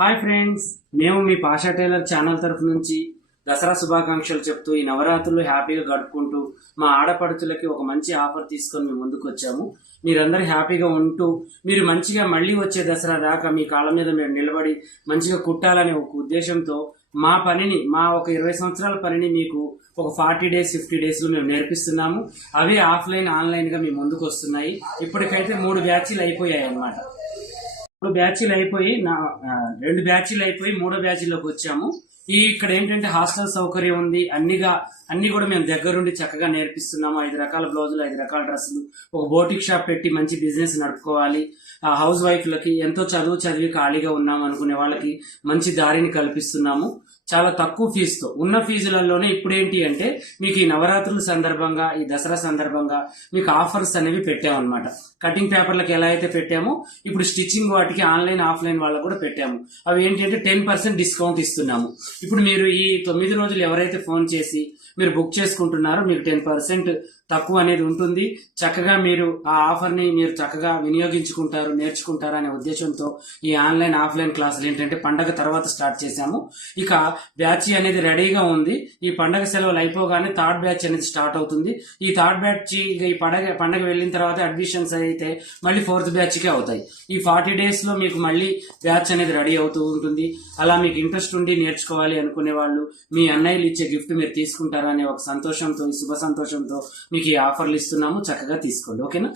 Hi friends, మేము మీ Pasha tailor channel తరఫు నుంచి దసరా శుభాకాంక్షలు చెప్తూ ఈ నవరాత్రులు హ్యాపీగా గడుపుకుంటూ మా ఆడపడుచులకి ఒక మంచి ఆఫర్ తీసుకొని మేము ముందుకు వచ్చాము. మీరందరూ హ్యాపీగా ఉంటూ మీరు మంచిగా మళ్ళీ వచ్చే దసరా దాకా మీ కాళ్ళ మీద మేము నిలబడి మంచిగా కుట్టాలనే ఒక ఉద్దేశంతో మా పనిని ఒక 20 సంవత్సరాల పనిని మీకు ఒక 40 డేస్ 50 డేస్లో మేము నేర్పిస్తున్నాము. అవి ఆఫ్లైన్ ఆన్లైన్గా మీ ముందుకు వస్తున్నాయి. ఇప్పటికైతే 3 బ్యాచ్లు అయిపోయాయి అన్నమాట. 3 బ్యాచ్లు అయిపోయి 2 బ్యాచ్లు అయిపోయి 3వ బ్యాచ్లోకి వచ్చాము. ఇక్కడ ఏంటంటే హాస్టల్ సౌకర్యం ఉంది. అన్ని కూడా మేము దగ్గరుండి చక్కగా నేర్పిస్తున్నాము. 5 రకాల బ్లౌజులు, 5 రకాల డ్రెస్సులు, ఒక బోటిక్ షాప్ పెట్టి మంచి బిజినెస్ నడుపుకోవాలి. హౌస్ వైఫ్లకి ఎంతో చదివి ఖాళీగా ఉన్నాము అనుకునే వాళ్ళకి మంచి దారిని కల్పిస్తున్నాము. చాలా తక్కువ ఫీజుతో ఉన్న ఫీజులలోనే ఇప్పుడేంటి అంటే మీకు ఈ నవరాత్రుల సందర్భంగా, ఈ దసరా సందర్భంగా మీకు ఆఫర్స్ అనేవి పెట్టామన్నమాట. కటింగ్ పేపర్లకు ఎలా అయితే పెట్టామో ఇప్పుడు స్టిచ్చింగ్ వాటికి ఆన్లైన్ ఆఫ్లైన్ వాళ్ళకు కూడా పెట్టాము. అవి ఏంటంటే 10% డిస్కౌంట్ ఇస్తున్నాము. ఇప్పుడు మీరు ఈ 9 రోజులు ఎవరైతే ఫోన్ చేసి మీరు బుక్ చేసుకుంటున్నారో మీకు 10% తక్కువ అనేది ఉంటుంది. చక్కగా మీరు ఆ ఆఫర్ ని మీరు చక్కగా వినియోగించుకుంటారు, నేర్చుకుంటారు అనే ఉద్దేశంతో ఈ ఆన్లైన్ ఆఫ్లైన్ క్లాసులు ఏంటంటే పండగ తర్వాత స్టార్ట్ చేశాము. ఇక బ్యాచ్ అనేది రెడీగా ఉంది. ఈ పండగ సెలవులు అయిపోగానే 3rd బ్యాచ్ అనేది స్టార్ట్ అవుతుంది. ఈ 3rd బ్యాచ్ ఈ పండగ వెళ్ళిన తర్వాత అడ్మిషన్స్ అయితే మళ్ళీ 4th బ్యాచ్ కే అవుతాయి. ఈ 40 డేస్ లో మీకు మళ్ళీ బ్యాచ్ అనేది రెడీ అవుతూ ఉంటుంది. అలా మీకు ఇంట్రెస్ట్ ఉండి నేర్చుకోవాలి అనుకునే వాళ్ళు మీ అన్నయ్యలు ఇచ్చే గిఫ్ట్ మీరు తీసుకుంటారు అనే ఒక సంతోషంతో, ఈ శుభ సంతోషంతో మీకు ఈ ఆఫర్లు ఇస్తున్నాము. చక్కగా తీసుకోండి. ఓకేనా?